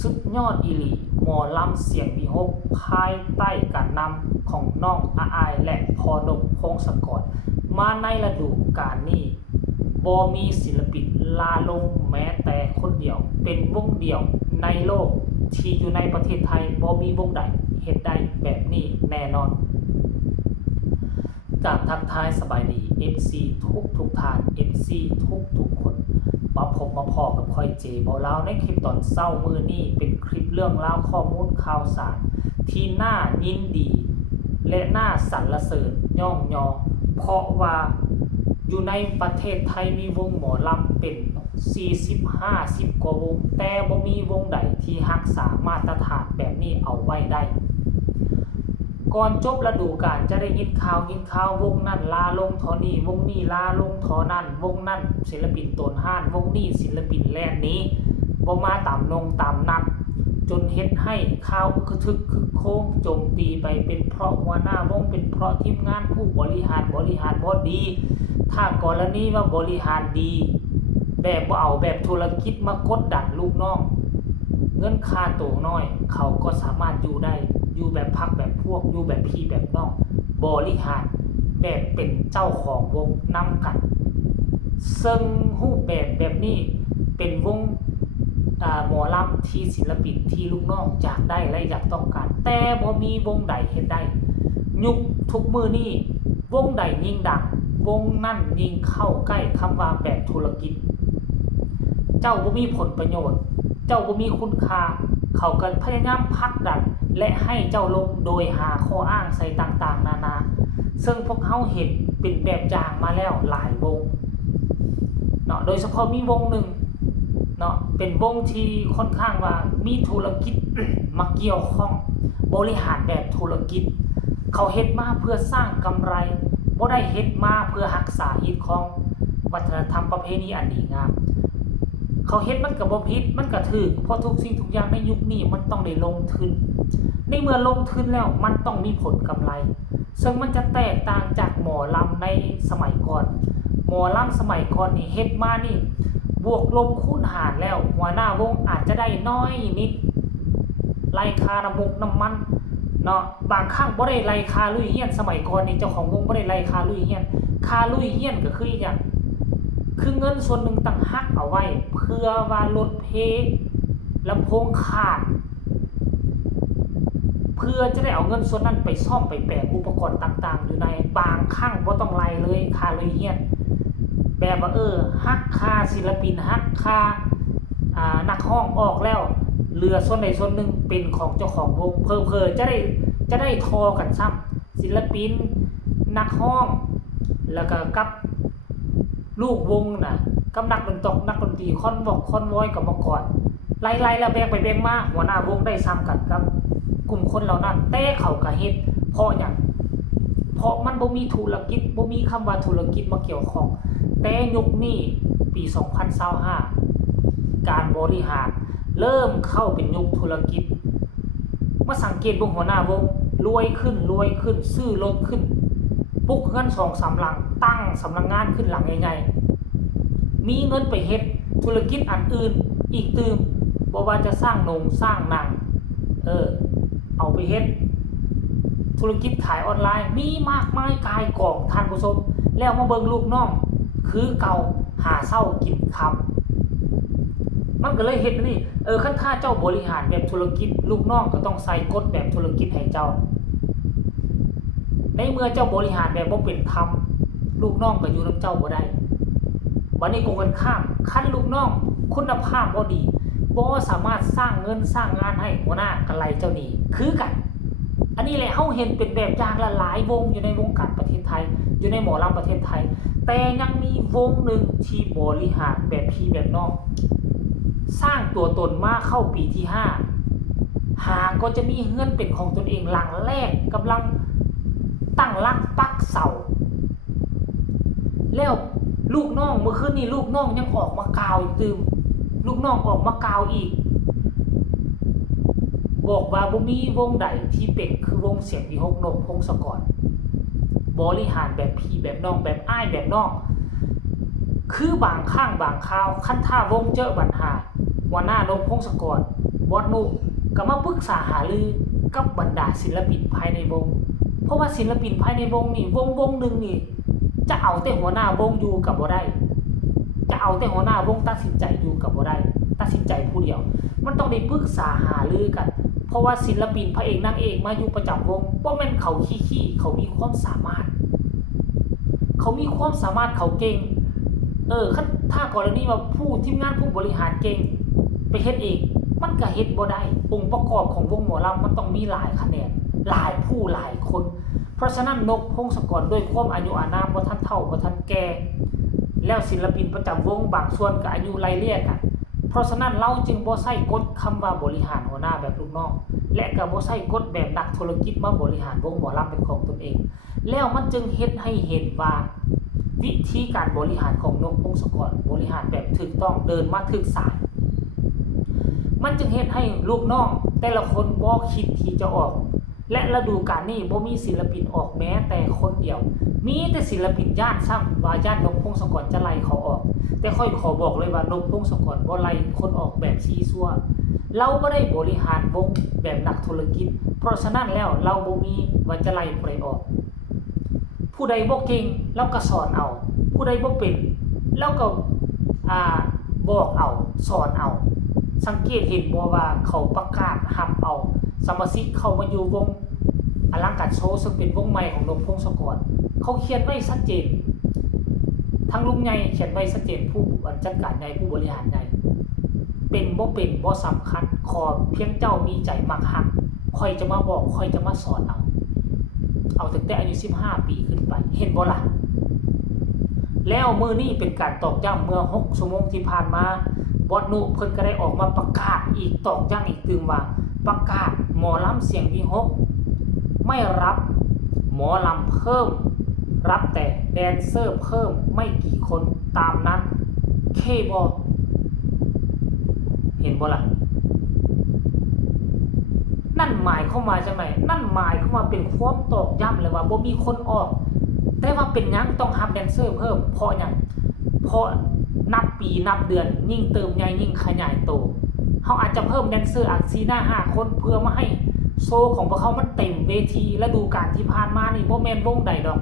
สุดยอดอีหลีหมอลำเสียงวิหกภายใต้การนำของน้องอาอายและพอนกพงศกรมาในฤดูกาลนี้บ่มีศิลปินลาลงแม้แต่คนเดียวเป็นวงเดียวในโลกที่อยู่ในประเทศไทยบ่มีวงใดเฮ็ดได้แบบนี้แน่นอนจากทักทายสบายดี FC ทุกท่าน FC ทุกคนมาพบมาพอกับคอยเจบ่เล่าในคลิปตอนเช้ามื้อนี้เป็นคลิปเรื่องราวข้อมูลข่าวสารที่น่ายินดีและน่าสรรเสริญย่องยอเพราะว่าอยู่ในประเทศไทยมีวงหมอลำเป็น40-50 กว่าวงแต่บ่มีวงใดที่รักษามาตรฐานแบบนี้เอาไว้ได้ก่อนจบฤดูกาลจะได้ยินข่าววงนั้นลาลงเท่านี้วงนี้ลาลงเท่านั้นวงนั้นศิลปินโตนห้านวงนี้ศิลปินแล่นนี้บ่มาตามนัดจนเฮ็ดให้ข่าวคือทึกคึกโค้งโจมตีไปเป็นเพราะหัวหน้าวงเป็นเพราะทีมงานผู้บริหารบ่ดีถ้ากรณีว่าบริหารดีแบบบ่เอาแบบธุรกิจมากดดันลูกน้องเงินค่าตัวน้อยเขาก็สามารถอยู่ได้อยู่แบบพักแบบพวกอยู่แบบพี่แบบน้องบริหารแบบเป็นเจ้าของวงนำกันซึ่งรูปแบบนี้เป็นวงหมอลำที่ศิลปินที่ลูกน้องอยากได้และอยากต้องการแต่บ่มีวงใดเฮ็ดได้ยุคทุกมือนี้วงใดยิ่งดังวงนั่นยิ่งเข้าใกล้คำว่าแบบธุรกิจเจ้าบ่มีผลประโยชน์เจ้าบ่มีคุณค่าเขาก็พยายามผลักดันและให้เจ้าลงโดยหาข้ออ้างใส่ต่างๆนานาซึ่งพวกเขาเห็นเป็นแบบอย่างมาแล้วหลายวงเนาะโดยเฉพาะมีวงหนึ่งเนาะเป็นวงที่ค่อนข้างว่ามีธุรกิจ มาเกี่ยวข้องบริหารแบบธุรกิจเขาเฮ็ดมาเพื่อสร้างกำไรบ่ได้เฮ็ดมาเพื่อรักษาฮิตของวัฒนธรรมประเพณีอันดีงามเขาเฮ็ดมันก็บ่ผิดมันก็ถูกเพราะทุกสิ่งทุกอย่างในยุคนี้มันต้องได้ลงทุนในเมื่อลงทุนแล้วมันต้องมีผลกำไรซึ่งมันจะแตกต่างจากหมอลำในสมัยก่อนหมอลำสมัยก่อนนี่เฮ็ดมานี่บวกลบคูณหารแล้วหัวหน้าวงอาจจะได้น้อยนิดไล่ค่าน้ำมูกน้ำมันเนาะบางครั้งบ่ได้ไล่ค่าลุยเฮียนสมัยก่อนนี่เจ้าของวงบ่ได้ไล่ค่าลุยเฮียนค่าลุยเฮียนก็คืออีหยังคือเงินส่วนหนึ่งต่างหากเอาไว้เพื่อว่ารถเพลงลำโพงขาดเพื่อจะได้เอาเงินส่วนนั้นไปซ่อมไปแปลงอุปกรณ์ต่างๆอยู่ในบางครั้งบ่ต้องไล่เลยค่าเลยเฮียนแบบว่าฮักค่าศิลปินฮักค่านักร้องออกแล้วเหลือส่วนใดส่วนหนึ่งเป็นของเจ้าของวงเพิ่มจะได้ทอกันซ้ำศิลปินนักร้องแล้วก็กับลูกวงน่ะกับนักดนตรีคอนวอยกับมาก่อนไล่แล้วแบ่งไปแบ่งมาหัวหน้าวงได้ซ้ำกันครับกลุ่มคนเหล่านั้นแต่เขาก็เฮ็ดเพราะหยังเพราะมันบ่มีธุรกิจบ่มีคำว่าธุรกิจมาเกี่ยวข้องแต่ยุคนี้ปี2025การบริหารเริ่มเข้าเป็นยุคธุรกิจมาสังเกตเบิ่งหัวหน้าวงรวยขึ้นซื้อรถขึ้นปลุกเงิน 2-3 หลังตั้งสำนักงานขึ้นหลังใหญ่ๆมีเงินไปเฮ็ดธุรกิจอันอื่นอีกตื่มบ่ว่าจะสร้างสร้างหนังเอาไปเฮ็ดธุรกิจขายออนไลน์มีมากมายกายกองท่านผู้ชมแล้วมาเบิ่งลูกน้องคือเก่าหาเช้ากินค่ำมันก็เลยเฮ็ดนี่คันถ้าเจ้าบริหารแบบธุรกิจลูกน้องก็ต้องใส่กฎแบบธุรกิจให้เจ้าในเมื่อเจ้าบริหารแบบบ่เป็นธรรมลูกน้องก็อยู่นำเจ้าบ่ได้บัดนี้กงกันข้ามคันลูกน้องคุณภาพบ่ดีบ่สามารถสร้างเงินสร้างงานให้หัวหน้าก็ไล่เจ้าหนี้คือกันอันนี้แหละเฮาเห็นเป็นแบบอย่างหลายๆวงอยู่ในวงการประเทศไทยอยู่ในหมอลำประเทศไทยแต่ยังมีวงหนึ่งที่บริหารแบบพี่แบบน้องสร้างตัวตนมาเข้าปีที่5หากก็จะมีเงินเป็นของตนเองหลังแรกกำลังตั้งรักปักเสาแล้วลูกน้องเมื่อคืนนี้ลูกน้องยังออกมากล่าวอีกตื่มลูกน้องออกมากล่าวอีกบอกว่าบ่มีวงใดที่เป็นคือวงเสียงวิหกนกพงศกรบริหารแบบพี่แบบน้องแบบอ้ายแบบน้องคือบางครั้งบางคราวคันถ้าวงเจอปัญหา หัวหน้านกพงศกรบอสนุก็มาปรึกษาหารือกับบรรดาศิลปินภายในวงเพราะว่าศิลปินภายในวงนี่วงหนึ่งนี่จะเอาแต่หัวหน้าวงอยู่กับบ่ได้จะเอาแต่หัวหน้าวงตัดสินใจอยู่กับบ่ได้ตัดสินใจผู้เดียวมันต้องได้ปรึกษาหารือกันเพราะว่าศิลปินพระเอกนางเอกมาอยู่ประจำวงบ่แม่นเขาขี้เขามีความสามารถเขาเก่งถ้ากรณีว่าผู้ทีมงานผู้บริหารเก่งไปเฮ็ดเองมันก็เฮ็ดบ่ได้องค์ประกอบของวงหมอลำมันต้องมีหลายแขนงหลายผู้หลายคนเพราะฉะนั้นนกพงศกรด้วยความอายุอานามบ่ทันเฒ่าบ่ทันแก่แล้วศิลปินประจำวงบางส่วนก็อายุไล่เลี่ยกันเพราะฉะนั้นเราจึงบ่ใช้กฎคำว่าบริหารหัวหน้าแบบลูกน้องและก็บ่ใช้กฎแบบนักธุรกิจมาบริหารวงหมอลำเป็นของตนเองแล้วมันจึงเฮ็ดให้เห็นว่าวิธีการบริหารของนกพงศกรบริหารแบบถูกต้องเดินมาถูกสายมันจึงเฮ็ดให้ลูกน้องแต่ละคนบ่คิดที่จะออกและฤดูกาลนี้บ่มีศิลปินออกแม้แต่คนเดียวมีแต่ศิลปินย่านซ้ำว่าย่านนกพงศกรจะไล่เขาออกแต่ค่อยขอบอกเลยว่านกพงศกรบ่ไล่คนออกแบบซีซัวเราบ่ได้บริหารวงแบบนักธุรกิจเพราะฉะนั้นแล้วเราบ่มีว่าจะไล่ผู้ใดออกผู้ใดบ่เก่งเราก็สอนเอาผู้ใดบ่เป็นเราก็บอกเอาสอนเอาสังเกตเห็นบ่ว่าเขาประกาศรับเอาสมาชิกเข้ามาอยู่วงอลังการโชว์ซึ่งเป็นวงใหม่ของนกพงศกรเขาเขียนไว้ชัดเจนทั้งลุงใหญ่เขียนไว้ชัดเจนผู้จัดการใหญ่ผู้บริหารใหญ่เป็นบ่สำคัญขอเพียงเจ้ามีใจมักฮักค่อยจะมาบอกค่อยจะมาสอนเอาตั้งแต่อายุ15ปีขึ้นไปเห็นบ่ล่ะแล้วมื้อนี้เป็นการตอกย้ำเมื่อ6ชั่วโมงที่ผ่านมาบอสนุเพิ่นก็ได้ออกมาประกาศอีกตอกย้ำอีกตึงว่าประกาศหมอลำเสียงวิหกไม่รับหมอลำเพิ่มรับแต่แดนเซอร์เพิ่มไม่กี่คนตามนั้นเคบอเห็นบ่ล่ะนั่นหมายเข้ามาใช่ไหมนั่นหมายเข้ามาเป็นความตอกย้ำเลยว่าบ่มีคนออกแต่ว่าเป็นยังต้องรับแดนเซอร์เพิ่มเพราะยังเพราะนับปีนับเดือนยิ่งเติมใหญ่ยิ่งขยายโตเขาอาจจะเพิ่มแดนเซอร์อักซีหน้า5คนเพื่อมาให้โชว์ของพวกเขามันเต็มเวทีและดูการที่ผ่านมานี่บ่แม่นวงใดดอก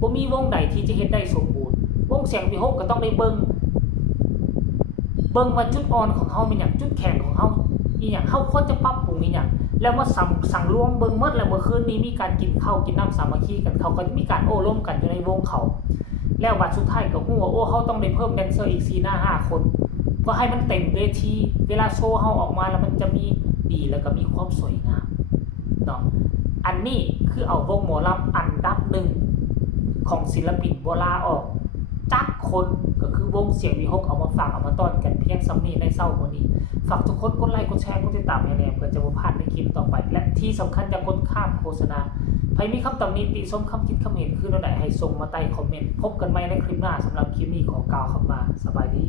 บ่มีวงใดที่จะเฮ็ดได้สมบูรณ์วงเสียงวิหกก็ต้องได้เบิ่งว่าจุดอ่อนของเฮาเป็นหยังจุดแข็งของเฮาอีหยังเฮาควรจะปรับปรุงอีหยังแล้วมาสั่งรวมเบิ่งหมดแล้วเมื่อคืนนี้มีการกินข้าวกินน้ำสามัคคีกันเขาก็มีการโอ้ร่วมกันอยู่ในวงเขาแล้วบัดสุดท้ายก็ฮู้ว่าเฮาต้องได้เพิ่มแดนเซอร์อีก4หน้า5คนเพื่อให้มันเต็มเวทีเวลาโชว์เฮาออกมาแล้วมันจะมีดีแล้วก็มีความสวยงามเนาะอันนี้คือเอาวงหมอลำอันดับ1ของศิลปินบ่ลาออกจักคนก็คือวงเสียงวิหกเอามาฝากเอามาต้อนกันเพียงซ้ำนี้ในเช้าวันนี้ฝากทุกคนกดไลค์กดแชร์กดติดตามให้แน่เพื่อจะบ่พลาดในคลิปต่อไปและที่สำคัญอย่ากดข้ามโฆษณาใครมีคำตำหนิติชมคำคิดคำเห็นคือแนวใดให้ส่งมาใต้คอมเมนต์พบกันใหม่ในคลิปหน้าสำหรับคลิปนี้ขอกล่าวคำว่าสบายดี